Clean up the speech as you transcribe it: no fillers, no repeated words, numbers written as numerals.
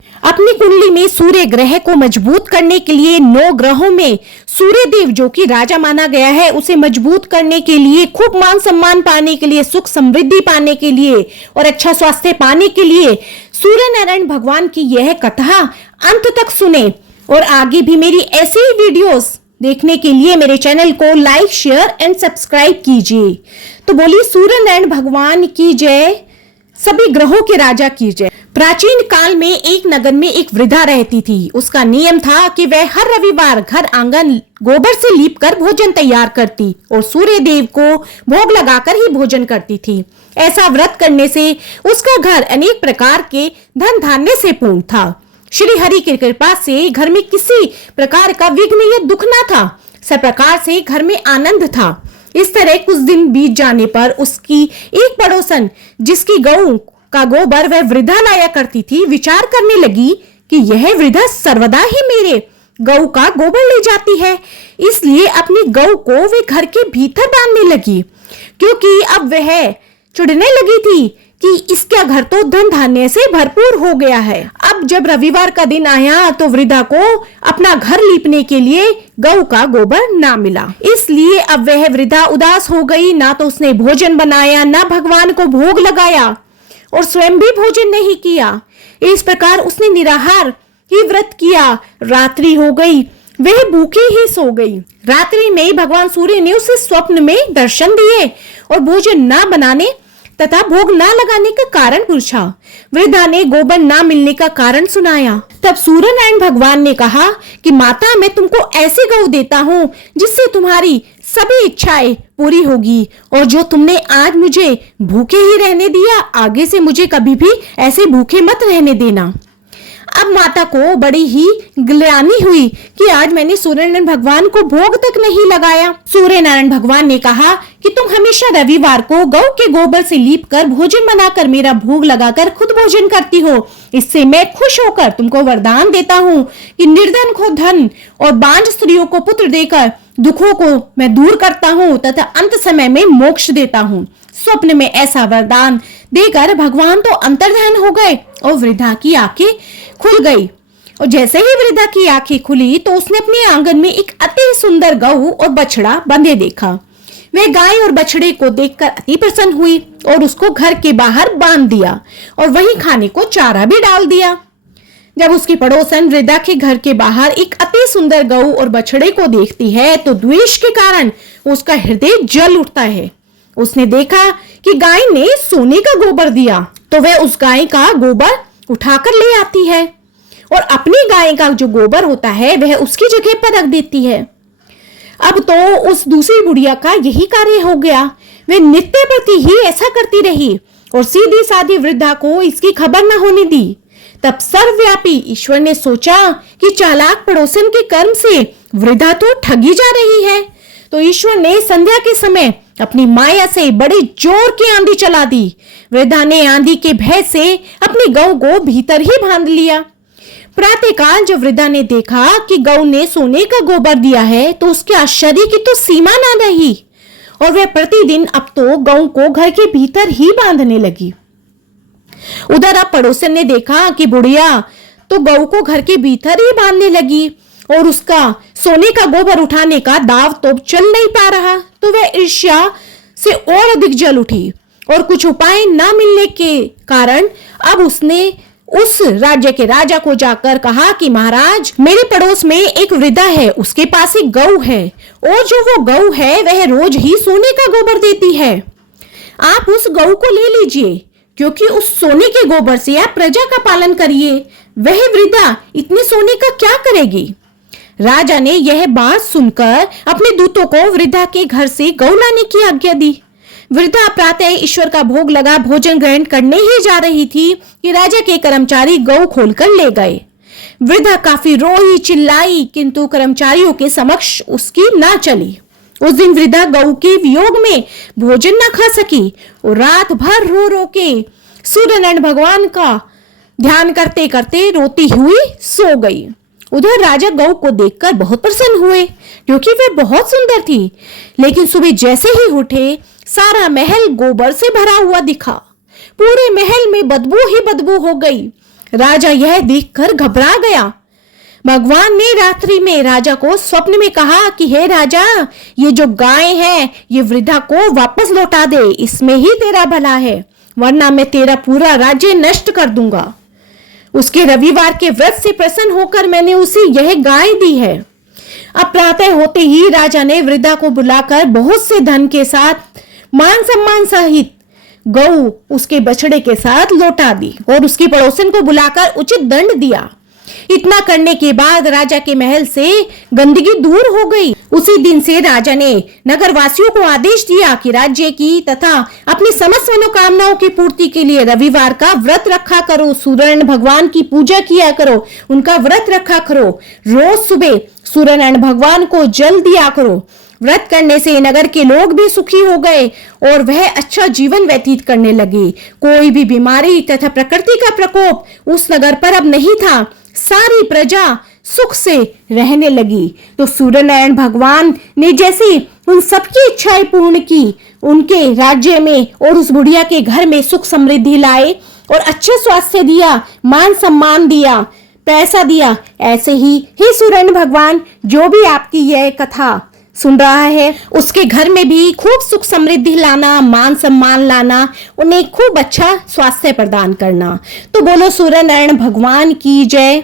अपनी कुंडली में सूर्य ग्रह को मजबूत करने के लिए 9 ग्रहों में सूर्य देव जो कि राजा माना गया है, उसे मजबूत करने के लिए, खूब मान सम्मान पाने के लिए, सुख समृद्धि पाने के लिए और अच्छा स्वास्थ्य पाने के लिए सूर्य नारायण भगवान की यह कथा अंत तक सुने। और आगे भी मेरी ऐसी ही वीडियोस देखने के लिए मेरे चैनल को लाइक, शेयर एंड सब्सक्राइब कीजिए। तो बोलिए सूर्य नारायण भगवान की जय, सभी ग्रहों के राजा की जय। प्राचीन काल में एक नगर में एक वृद्धा रहती थी। उसका नियम था कि वह हर रविवार घर आंगन गोबर से लीपकर भोजन तैयार करती और सूर्य देव को भोग लगाकर ही भोजन करती थी। ऐसा व्रत करने से उसका घर अनेक प्रकार के धन धान्य से पूर्ण था। श्री हरि की कृपा से घर में किसी प्रकार का विघ्न या दुख न था। सब प्रकार से घर में आनंद था। इस तरह कुछ दिन बीत जाने पर उसकी एक पड़ोसन, जिसकी गऊ का गोबर वह वृद्धा लाया करती थी, विचार करने लगी कि यह वृद्धा सर्वदा ही मेरे गऊ का गोबर ले जाती है, इसलिए अपनी गऊ को वे घर के भीतर बांधने लगी, क्योंकि अब वह चिढ़ने लगी थी कि इसका घर तो धन धान्य से भरपूर हो गया है। अब जब रविवार का दिन आया तो वृद्धा को अपना घर लीपने के लिए गऊ का गोबर ना मिला, इसलिए अब वह वृद्धा उदास हो गई। ना तो उसने भोजन बनाया, ना भगवान को भोग लगाया और स्वयं भी भोजन नहीं किया। इस प्रकार उसने निराहार ही व्रत किया। रात्रि हो गई, वह भूखी ही सो गई। रात्रि में भगवान सूर्य ने उसे स्वप्न में दर्शन दिए और भोजन ना बनाने तथा भोग ना लगाने का कारण पूछा। वृद्धा ने गोबर ना मिलने का कारण सुनाया। तब सूर्य नारायण भगवान ने कहा कि माता, मैं तुमको ऐसी गऊ देता हूँ जिससे तुम्हारी सभी इच्छाएं पूरी होगी, और जो तुमने आज मुझे भूखे ही रहने दिया, आगे से मुझे कभी भी ऐसे भूखे मत रहने देना। अब माता को बड़ी ही ग्लानि हुई कि आज मैंने सूर्य नारायण भगवान को भोग तक नहीं लगाया। सूर्य नारायण भगवान ने कहा कि तुम हमेशा रविवार को गौ के गोबर से लीपकर भोजन बनाकर मेरा भोग लगाकर खुद भोजन करती हो, इससे मैं खुश होकर तुमको वरदान देता हूँ कि निर्धन को धन और बांझ स्त्रियों को पुत्र देकर दुखों को मैं दूर करता हूँ तथा अंत समय में मोक्ष देता हूँ। स्वप्न में ऐसा वरदान देकर भगवान तो अंतर्ध्यान हो गए और वृद्धा की आंखें खुल गई। और जैसे ही वृद्धा की आंखें खुली तो उसने अपने आंगन में एक अति सुंदर गऊ और बछड़ा बंधे देखा। वह गाय और बछड़े को देखकर अति प्रसन्न हुई और उसको घर के बाहर बांध दिया और वहीं खाने को चारा भी डाल दिया। जब उसकी पड़ोसन वृद्धा के घर के बाहर एक अति सुंदर गऊ और बछड़े को देखती है तो द्वेष के कारण उसका हृदय जल उठता है। उसने देखा कि गाय ने सोने का गोबर दिया तो वह उस गाय का गोबर उठाकर ले आती है और अपनी गाय का जो गोबर होता है वह उसकी जगह पर रख देती है। अब तो उस दूसरी बुढ़िया का यही कार्य हो गया। वह नित्य प्रति ही ऐसा करती रही और सीधी साधी वृद्धा को इसकी खबर न होने दी। तब सर्वव्यापी ईश्वर ने सोचा कि चालाक पड़ोसन के कर्म से वृद्धा तो ठगी जा रही है, तो ईश्वर ने संध्या के समय अपनी माया से बड़ी जोर की आंधी चला दी। वृद्धा ने आंधी के भय से अपनी गऊ को भीतर ही बांध लिया। प्रातःकाल जब वृद्धा ने देखा कि गऊ ने सोने का गोबर दिया है तो उसके आश्चर्य की तो सीमा ना रही और वह प्रतिदिन अब तो गऊ को घर के भीतर ही बांधने लगी। उधर अब पड़ोसन ने देखा कि बुढ़िया तो गऊ को घर के भीतर ही बांधने लगी और उसका सोने का गोबर उठाने का दाव तो चल नहीं पा रहा, तो वह ईर्ष्या से और अधिक जल उठी और कुछ उपाय न मिलने के कारण अब उसने उस राज्य के राजा को जाकर कहा कि महाराज, मेरे पड़ोस में एक वृद्धा है, उसके पास एक गऊ है और जो वो गऊ है वह रोज ही सोने का गोबर देती है। आप उस गऊ को ले लीजिए, क्योंकि उस सोने के गोबर से आप प्रजा का पालन करिए। वह वृद्धा इतने सोने का क्या करेगी? राजा ने यह बात सुनकर अपने दूतों को वृद्धा के घर से गऊ लाने की आज्ञा दी। वृद्धा प्रातः ईश्वर का भोग लगा भोजन ग्रहण करने ही जा रही थी कि राजा के कर्मचारी गऊ खोलकर ले गए। वृद्धा काफी रोई चिल्लाई, किंतु कर्मचारियों के समक्ष उसकी ना चली। उस दिन वृद्धा गऊ के वियोग में भोजन न खा सकी और रात भर रो रो के सूर्य नारायण भगवान का ध्यान करते करते रोती हुई सो गई। उधर राजा गऊ को देखकर बहुत प्रसन्न हुए, क्योंकि वह बहुत सुंदर थी। लेकिन सुबह जैसे ही उठे सारा महल गोबर से भरा हुआ दिखा। पूरे महल में बदबू ही बदबू हो गई। राजा यह देखकर घबरा गया। भगवान ने रात्रि में राजा को स्वप्न में कहा कि हे राजा, ये जो गाय है ये वृद्धा को वापस लौटा दे, इसमें ही तेरा भला है, वरना मैं तेरा पूरा राज्य नष्ट कर दूंगा। उसके रविवार के व्रत से प्रसन्न होकर मैंने उसे यह गाय दी है। अब प्रातः होते ही राजा ने वृद्धा को बुलाकर बहुत से धन के साथ मान सम्मान सहित गऊ उसके बछड़े के साथ लौटा दी और उसकी पड़ोसन को बुलाकर उचित दंड दिया। इतना करने के बाद राजा के महल से गंदगी दूर हो गई। उसी दिन से राजा ने नगरवासियों को आदेश दिया कि राज्य की तथा अपनी समस्त मनोकामनाओं की पूर्ति के लिए रविवार का व्रत रखा करो, सूर्यनारायण भगवान की पूजा किया करो, उनका व्रत रखा करो, रोज सुबह सूर्यनारायण भगवान को जल दिया करो। व्रत करने से नगर के लोग भी सुखी हो गए और वह अच्छा जीवन व्यतीत करने लगे। कोई भी बीमारी तथा प्रकृति का प्रकोप उस नगर पर अब नहीं था। सारी प्रजा सुख से रहने लगी। तो सूर्यनारायण भगवान ने जैसे उन सबकी इच्छाएं पूर्ण की, उनके राज्य में और उस बुढ़िया के घर में सुख समृद्धि लाए और अच्छे स्वास्थ्य दिया, मान सम्मान दिया, पैसा दिया। ऐसे ही सूर्यनारायण भगवान जो भी आपकी यह कथा सुन रहा है उसके घर में भी खूब सुख समृद्धि लाना, मान सम्मान लाना, उन्हें खूब अच्छा स्वास्थ्य प्रदान करना। तो बोलो सूर्यनारायण भगवान की जय।